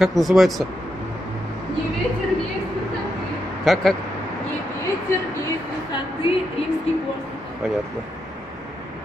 Как называется? Не ветер, не из высоты. Как? Не ветер, не из высоты, римский Корсаков. Понятно.